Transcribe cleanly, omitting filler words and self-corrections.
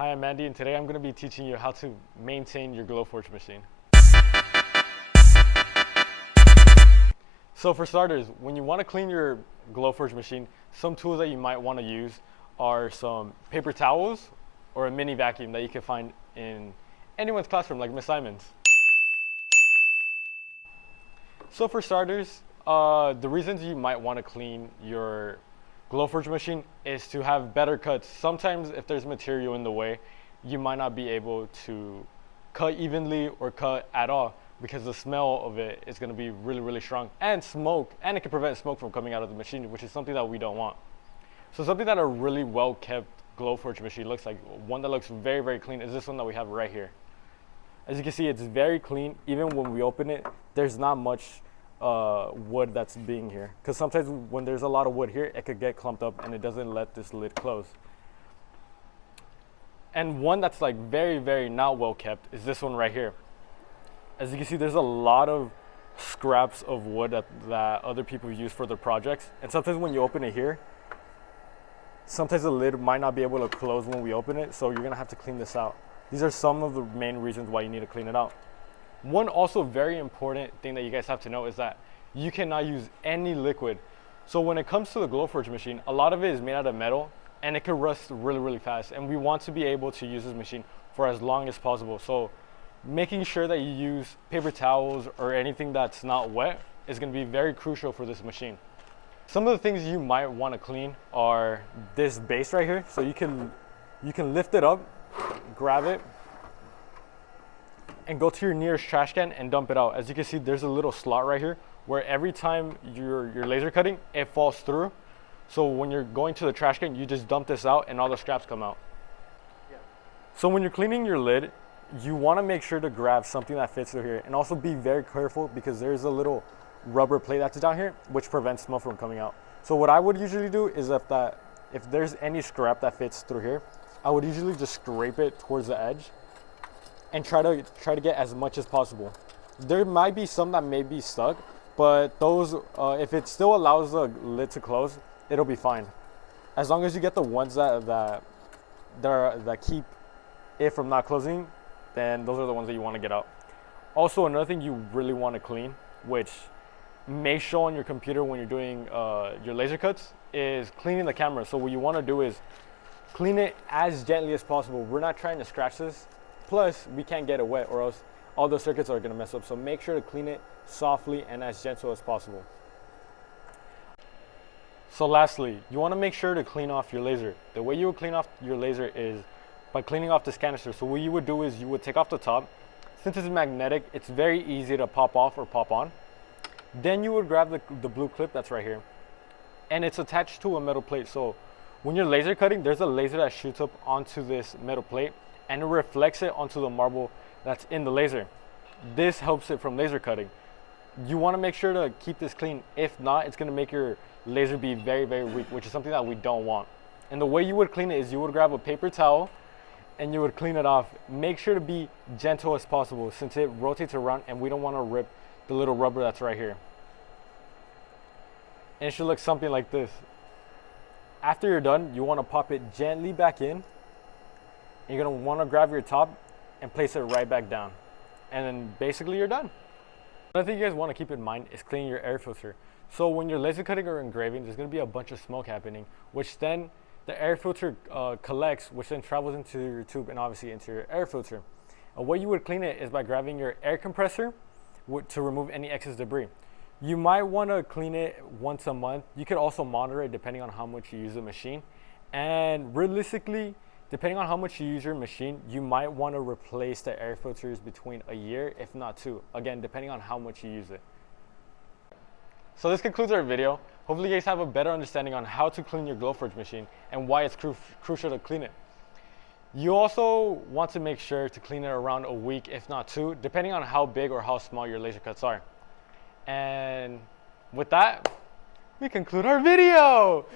Hi, I'm Andy, and today I'm going to be teaching you how to maintain your Glowforge machine. So for starters, when you want to clean your Glowforge machine, some tools that you might want to use are some paper towels or a mini vacuum that you can find in anyone's classroom, like Miss Simon's. So for starters, the reasons you might want to clean your Glowforge machine is to have better cuts. Sometimes if there's material in the way, you might not be able to cut evenly or cut at all because the smell of it is going to be really strong, and it can prevent smoke from coming out of the machine, which is something that we don't want. So something that a really well kept Glowforge machine looks like, one that looks very clean, is this one that we have right here. As you can see, it's very clean. Even when we open it, there's not much wood that's being here, because sometimes when there's a lot of wood here, it could get clumped up and it doesn't let this lid close. And one that's like very not well kept is this one right here. As you can see, there's a lot of scraps of wood that other people use for their projects, and sometimes when you open it here, sometimes the lid might not be able to close when we open it, so you're gonna have to clean this out. These are some of the main reasons why you need to clean it out. One also very important thing that you guys have to know is that you cannot use any liquid. So when it comes to the Glowforge machine, a lot of it is made out of metal and it can rust really fast, and we want to be able to use this machine for as long as possible. So making sure that you use paper towels or anything that's not wet is going to be very crucial for this machine. Some of the things you might want to clean are this base right here. So you can lift it up, grab it, and go to your nearest trash can and dump it out. As you can see, there's a little slot right here where every time you're laser cutting, it falls through. So when you're going to the trash can, you just dump this out and all the scraps come out. Yeah. So when you're cleaning your lid, you want to make sure to grab something that fits through here, and also be very careful because there's a little rubber plate that's down here which prevents smoke from coming out. So what I would usually do is if there's any scrap that fits through here, I would usually just scrape it towards the edge and try to get as much as possible. There might be some that may be stuck, but those, if it still allows the lid to close, it'll be fine. As long as you get the ones that keep it from not closing, then those are the ones that you want to get out. Also, another thing you really want to clean, which may show on your computer when you're doing your laser cuts, is cleaning the camera. So what you want to do is clean it as gently as possible. We're not trying to scratch this. Plus, we can't get it wet or else all the circuits are going to mess up. So make sure to clean it softly and as gentle as possible. So lastly, you want to make sure to clean off your laser. The way you would clean off your laser is by cleaning off this canister. So what you would do is you would take off the top. Since it's magnetic, it's very easy to pop off or pop on. Then you would grab the blue clip that's right here, and it's attached to a metal plate. So when you're laser cutting, there's a laser that shoots up onto this metal plate and it reflects it onto the marble that's in the laser. This helps it from laser cutting. You want to make sure to keep this clean. If not, it's going to make your laser be very weak, which is something that we don't want. And the way you would clean it is you would grab a paper towel and you would clean it off. Make sure to be gentle as possible since it rotates around and we don't want to rip the little rubber that's right here. And it should look something like this. After you're done, you want to pop it gently back in. And you're going to want to grab your top and place it right back down. And then basically you're done. Another thing you guys want to keep in mind is cleaning your air filter. So when you're laser cutting or engraving, there's going to be a bunch of smoke happening, which then the air filter collects, which then travels into your tube and obviously into your air filter. And what you would clean it is by grabbing your air compressor to remove any excess debris. You might want to clean it once a month. You could also monitor it depending on how much you use the machine. And realistically, depending on how much you use your machine, you might want to replace the air filters between a year, if not 2. Again, depending on how much you use it. So this concludes our video. Hopefully you guys have a better understanding on how to clean your Glowforge machine and why it's crucial to clean it. You also want to make sure to clean it around a week, if not 2, depending on how big or how small your laser cuts are. And with that, we conclude our video.